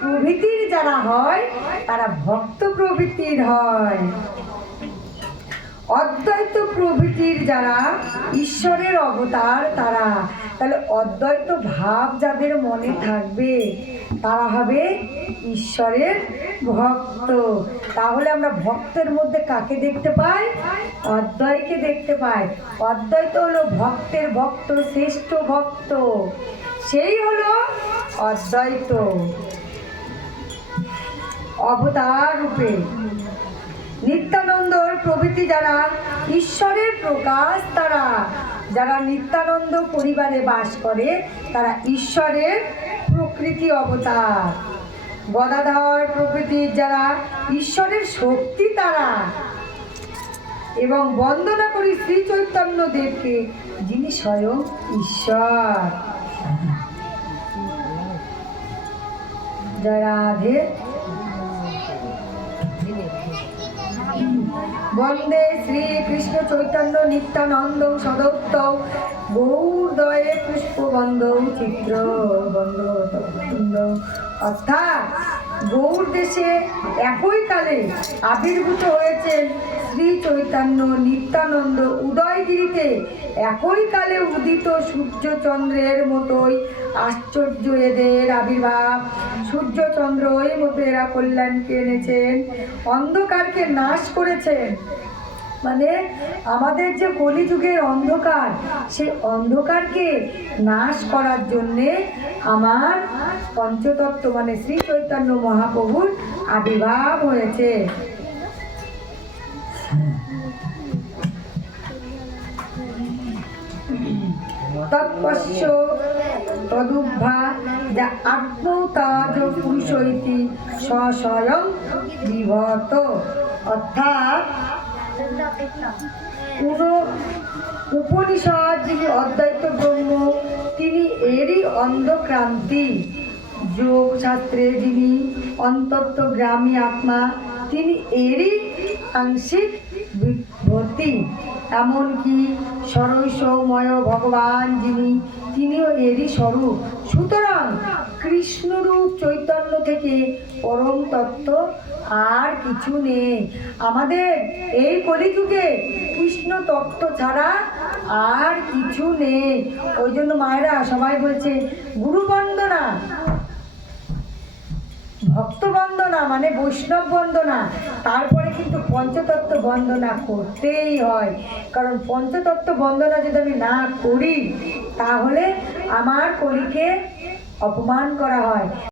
প্রভৃতির যারা হয় তারা ভক্ত প্রভৃতির হয়। অদ্বৈত প্রভৃতির যারা ঈশ্বরের অবতার তারা। তাহলে অদ্বৈত ভাব যাদের মনে থাকবে তারা হবে ঈশ্বরের ভক্ত। তাহলে আমরা ভক্তের মধ্যে কাকে দেখতে পাই? অদ্বৈতকে দেখতে পাই। অদ্বৈত হলো ভক্তের ভক্ত, শ্রেষ্ঠ ভক্ত, সেই হলো অদ্বৈত অবতার রূপে। নিত্যানন্দর প্রভৃতি যারা ঈশ্বরের প্রকাশ তারা। যারা নিত্যানন্দ পরিবারে বাস করে তারা ঈশ্বরের প্রকৃতি অবতার। গদাধর প্রভৃতির যারা ঈশ্বরের শক্তি তারা। এবং বন্দনা করি শ্রী চৈতন্য দেবকে, যিনি স্বয়ং ঈশ্বর। জয় রাধে। বন্দে শ্রী কৃষ্ণ চৈতন্য নিত্যানন্দ সদত্ত গৌরদয়ে পুষ্পবন্ধ চিত্র বন্ধ। অর্থাৎ গৌর দেশে একই কালে আবির্ভূত হয়েছেন শ্রী চৈতন্য নিত্যানন্দ। উদয়গিরিতে একই কালে উদিত সূর্যচন্দ্রের মতোই আশ্চর্য এদের আবির্ভাব। সূর্যচন্দ্রই মতো এরা কল্যাণকে এনেছেন, অন্ধকারকে নাশ করেছেন। মানে আমাদের যে কলিযুগের অন্ধকার, সেই অন্ধকারকে নাশ করার জন্যে আমার পঞ্চতত্ত্ব মানে শ্রী চৈতন্য মহাপ্রভুর আবির্ভাব হয়েছে। তৎপশ্য তদুভা যা আত্মতাজ পুরুষৈতি স্বয়ং বিভত। অর্থাৎ উপনিষদ যিনি অদ্বৈত ব্রহ্ম তিনি এরই অন্ধক্রান্তি। যোগ শাস্ত্রে যিনি অন্তত্বগ্রামী আত্মা তিনি এরই আংশিক বিভূতি। এমনকি সরৈষময় ভগবান যিনি তিনিও এরই স্বরূপ। সুতরাং কৃষ্ণরূপ চৈতন্য থেকে পরম তত্ত্ব আর কিছু নেই। আমাদের এই কলিযুগে কৃষ্ণ তত্ত্ব ছাড়া আর কিছু নেই। ওই জন্য মায়েরা সবাই বলছে গুরু বন্দনা, ভক্ত বন্দনা মানে বৈষ্ণব বন্দনা, তারপরে কিন্তু পঞ্চতত্ত্ব বন্দনা করতেই হয়। কারণ পঞ্চতত্ত্ব বন্দনা যদি আমি না করি তাহলে আমার কলিকে অপমান করা হয়।